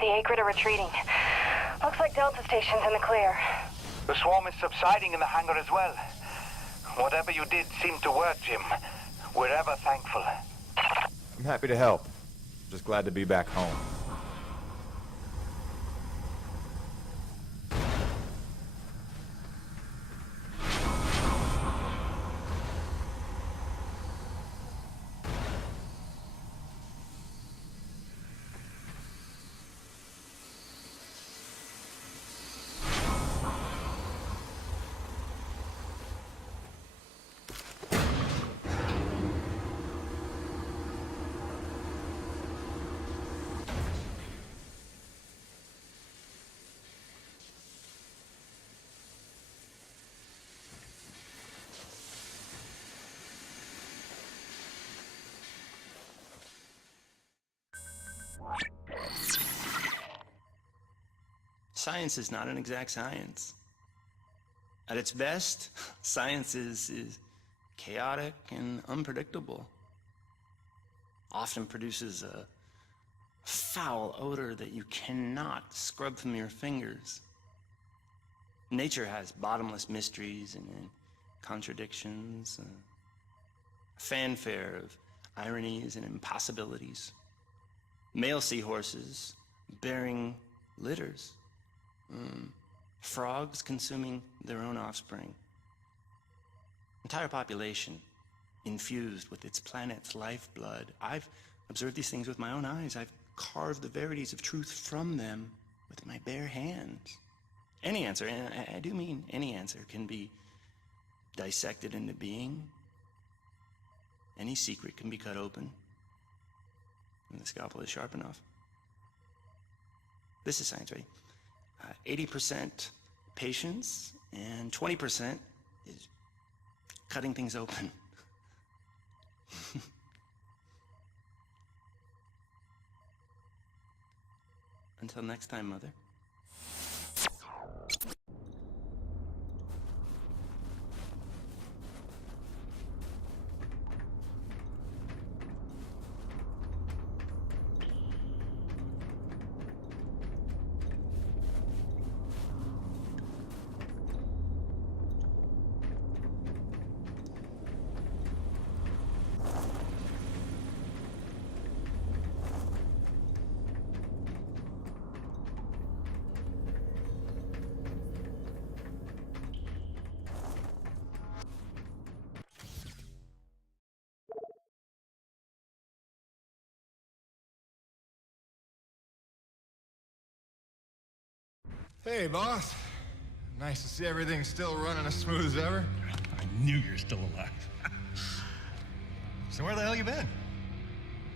The Akrid are retreating. Looks like Delta Station's in the clear. The swarm is subsiding in the hangar as well. Whatever you did seemed to work, Jim. We're ever thankful. I'm happy to help. Just glad to be back home. Science is not an exact science. At its best, science is chaotic and unpredictable. Often produces a foul odor that you cannot scrub from your fingers. Nature has bottomless mysteries and contradictions, a fanfare of ironies and impossibilities. Male seahorses bearing litters. Frogs consuming their own offspring. Entire population infused with its planet's lifeblood. I've observed these things with my own eyes. I've carved the verities of truth from them with my bare hands. Any answer, and I do mean any answer, can be dissected into being. Any secret can be cut open when the scalpel is sharp enough. This is science, right? 80% patience and 20% is cutting things open. Until next time, Mother. Hey, boss. Nice to see everything still running as smooth as ever. I knew you're still alive. So where the hell you been?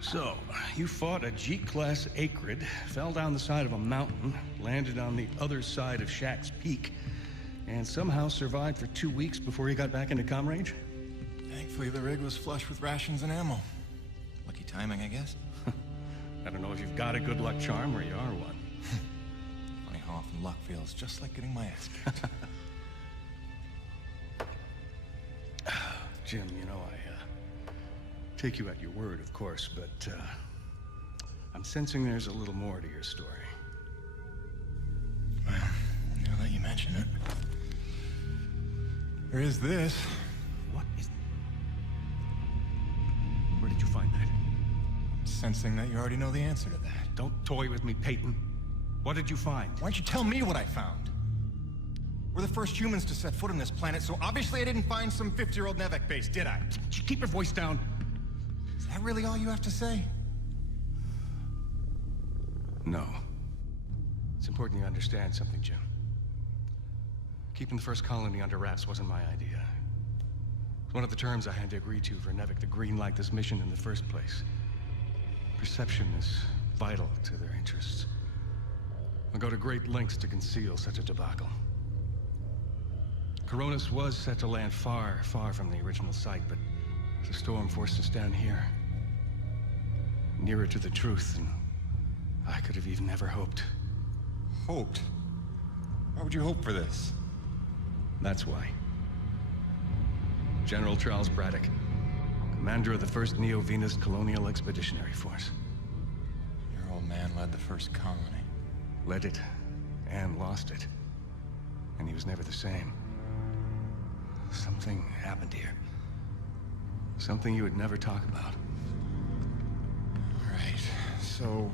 So, you fought a G-class Akrid, fell down the side of a mountain, landed on the other side of Shack's Peak, and somehow survived for 2 weeks before you got back into comm range? Thankfully, the rig was flush with rations and ammo. Lucky timing, I guess. I don't know if you've got a good luck charm or you are one. Funny how often luck feels just like getting my ass kicked. Jim, you know, I take you at your word, of course, but I'm sensing there's a little more to your story. Well, now that you mention it, there is this. What is... Where did you find that? I'm sensing that you already know the answer to that. Don't toy with me, Peyton. What did you find? Why don't you tell me what I found? We're the first humans to set foot on this planet, so obviously I didn't find some 50-year-old Nevek base, did I? Keep your voice down. Is that really all you have to say? No. It's important you understand something, Jim. Keeping the first colony under wraps wasn't my idea. It's one of the terms I had to agree to for Nevek to greenlight this mission in the first place. Perception is vital to their interests. I'll go to great lengths to conceal such a debacle. Coronis was set to land far, far from the original site, but the storm forced us down here. Nearer to the truth than I could have even ever hoped. Hoped? Why would you hope for this? That's why. General Charles Braddock, commander of the 1st Neo-Venus Colonial Expeditionary Force. Your old man led the first colony. led it, and lost it. And he was never the same. Something happened here. Something you would never talk about. Right. So...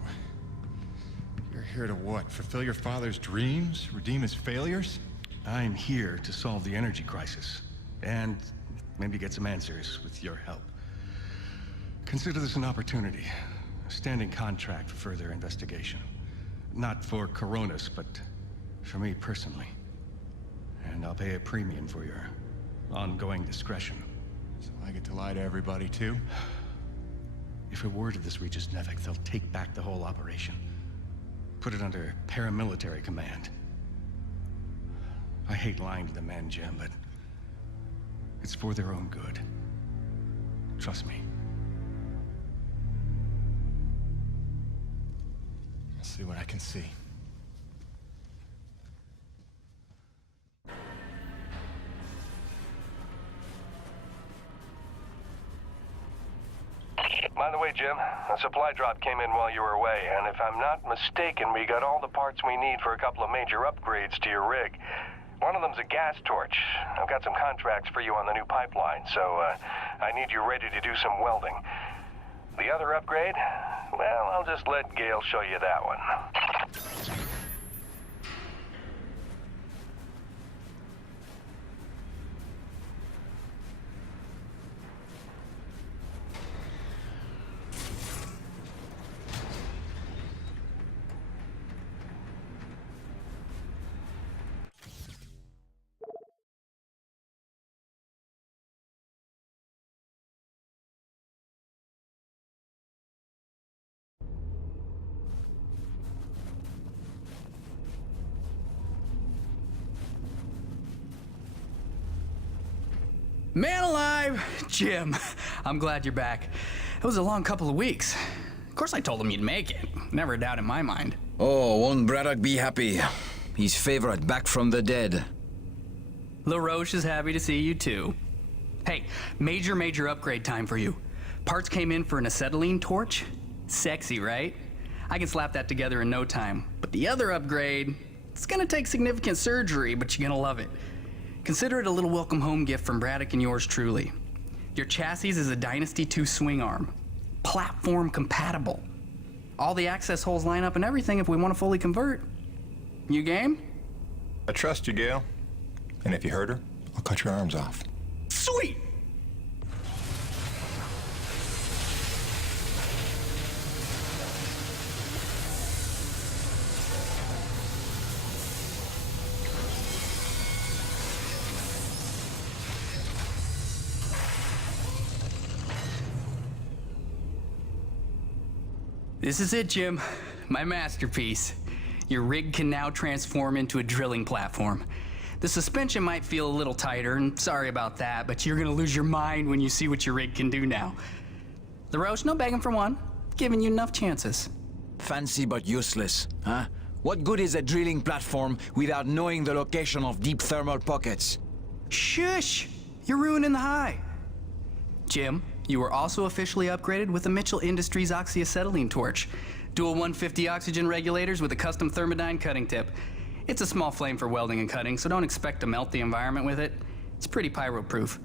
you're here to what? Fulfill your father's dreams? Redeem his failures? I'm here to solve the energy crisis. And maybe get some answers with your help. Consider this an opportunity. A standing contract for further investigation. Not for Coronis, but for me personally. And I'll pay a premium for your ongoing discretion. So I get to lie to everybody, too? If a word of this reaches Nevik, they'll take back the whole operation. Put it under paramilitary command. I hate lying to the men, Jim, but it's for their own good. Trust me. I'll see what I can see. By the way, Jim, a supply drop came in while you were away, and if I'm not mistaken, we got all the parts we need for a couple of major upgrades to your rig. One of them's a gas torch. I've got some contracts for you on the new pipeline, so I need you ready to do some welding. The other upgrade? Well, I'll just let Gale show you that one. Man alive, Jim. I'm glad you're back. It was a long couple of weeks. Of course I told him you'd make it. Never a doubt in my mind. Oh, won't Braddock be happy? His favorite back from the dead. LaRoche is happy to see you too. Hey, major upgrade time for you. Parts came in for an acetylene torch. Sexy, right? I can slap that together in no time. But the other upgrade, it's gonna take significant surgery, but you're gonna love it. Consider it a little welcome home gift from Braddock and yours truly. Your chassis is a Dynasty 2 swing arm. Platform compatible. All the access holes line up and everything if we want to fully convert. You game? I trust you, Gale. And if you hurt her, I'll cut your arms off. Sweet! This is it, Jim. My masterpiece. Your rig can now transform into a drilling platform. The suspension might feel a little tighter, and sorry about that, but you're gonna lose your mind when you see what your rig can do now. LaRoche, no begging for one. Giving you enough chances. Fancy but useless, huh? What good is a drilling platform without knowing the location of deep thermal pockets? Shush! You're ruining the high. Jim, you were also officially upgraded with the Mitchell Industries oxyacetylene torch. Dual 150 oxygen regulators with a custom Thermodyne cutting tip. It's a small flame for welding and cutting, so don't expect to melt the environment with it. It's pretty pyro-proof.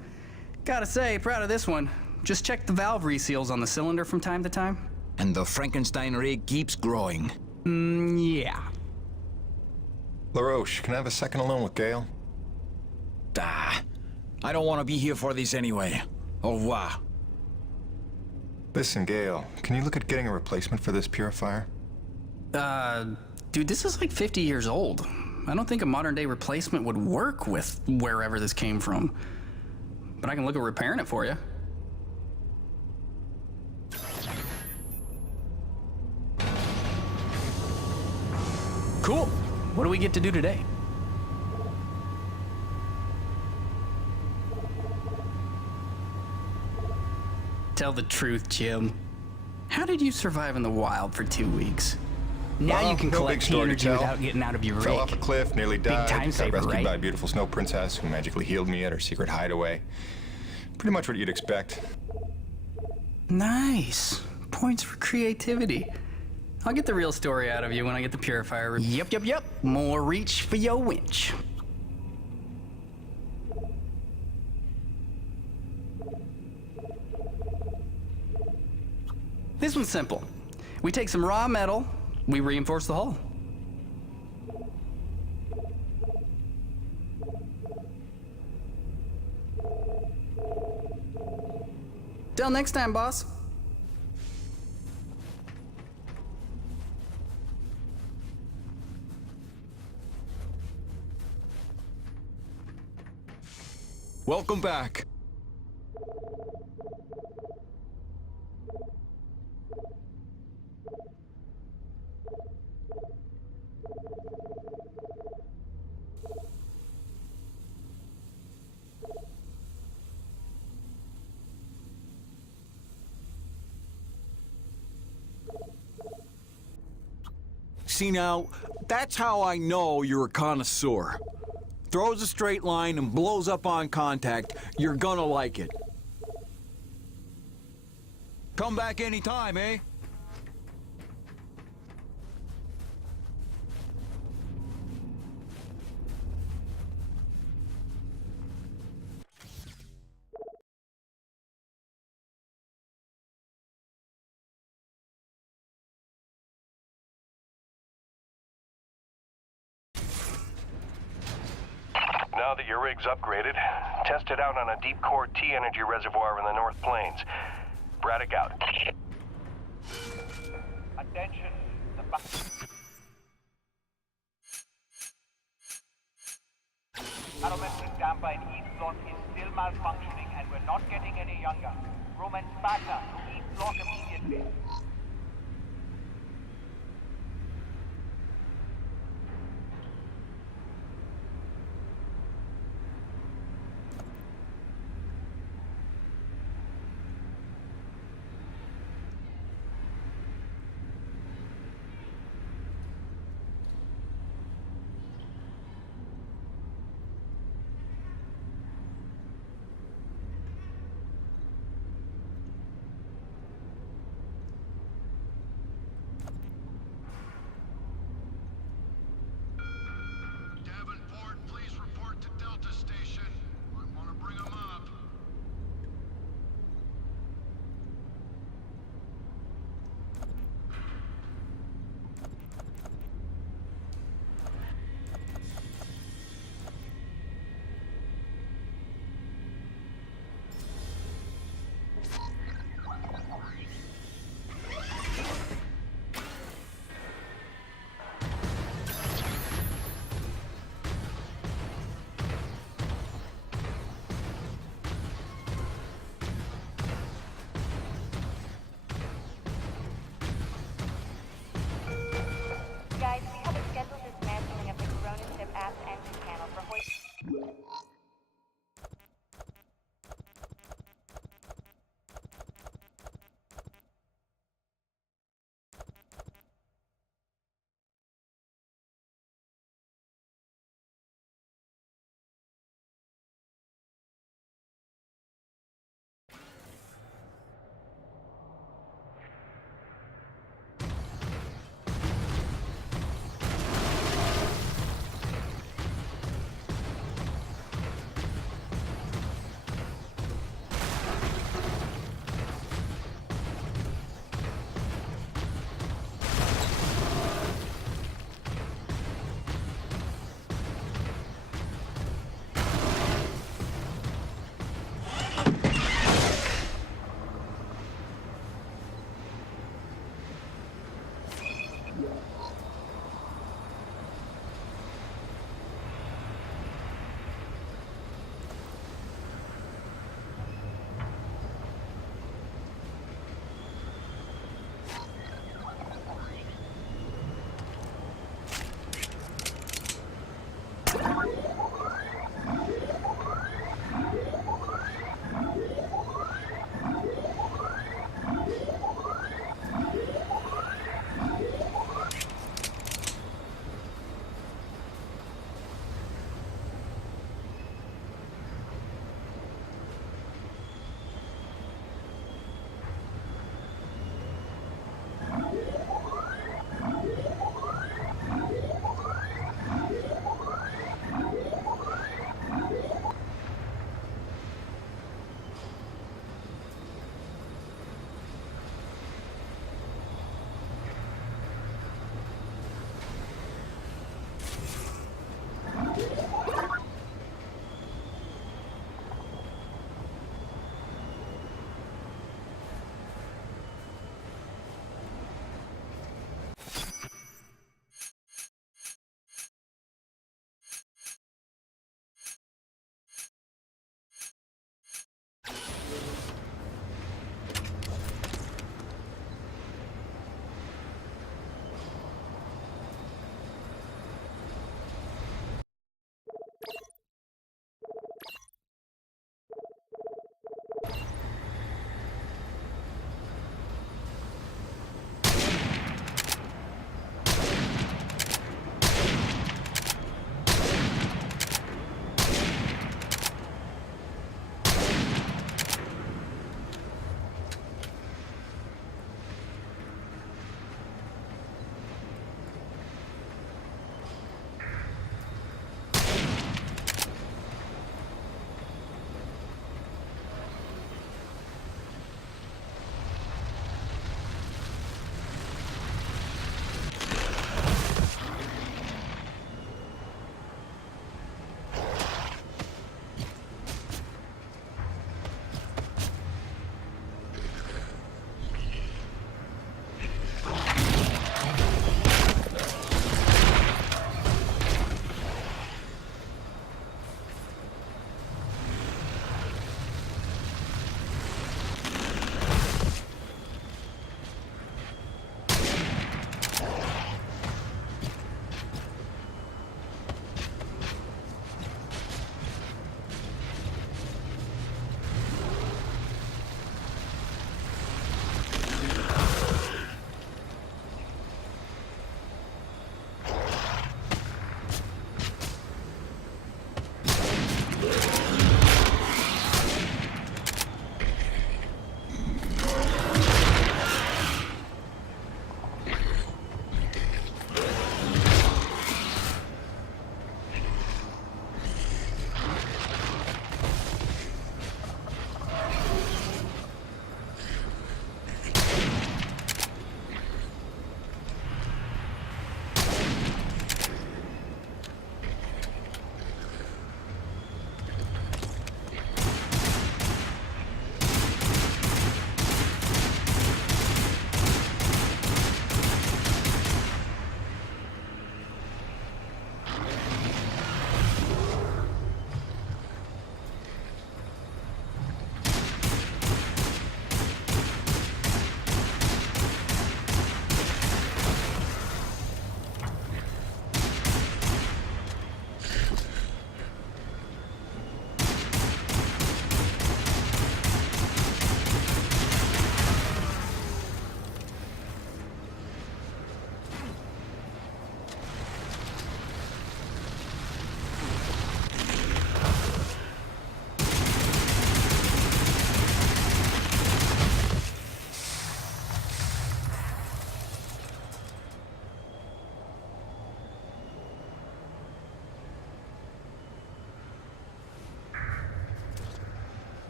Gotta say, proud of this one. Just check the valve reseals on the cylinder from time to time. And the Frankenstein rig keeps growing. Yeah. LaRoche, can I have a second alone with Gale? Ah, I don't want to be here for this anyway. Au revoir. Listen, Gale, can you look at getting a replacement for this purifier? Dude, this is like 50 years old. I don't think a modern-day replacement would work with wherever this came from. But I can look at repairing it for you. Cool. What do we get to do today? Tell the truth, Jim. How did you survive in the wild for 2 weeks? Now Well, you can no collect big story to energy tell. without getting out of your Fell rig. off a cliff, nearly died. time Got saver, rescued right? by a beautiful snow princess who magically healed me at her secret hideaway. Pretty much what you'd expect. Nice. Points for creativity. I'll get the real story out of you when I get the purifier. Yep. More reach for your winch. This one's simple. We take some raw metal, we reinforce the hull. Till next time, boss. Welcome back. See now, that's how I know you're a connoisseur. Throws a straight line and blows up on contact, you're gonna like it. Come back anytime, eh? Now that your rig's upgraded, test it out on a deep core T-energy reservoir in the North Plains. Braddock out. Attention. Barometric damper in east block is still malfunctioning and we're not getting any younger. Roman Sparta to east block immediately.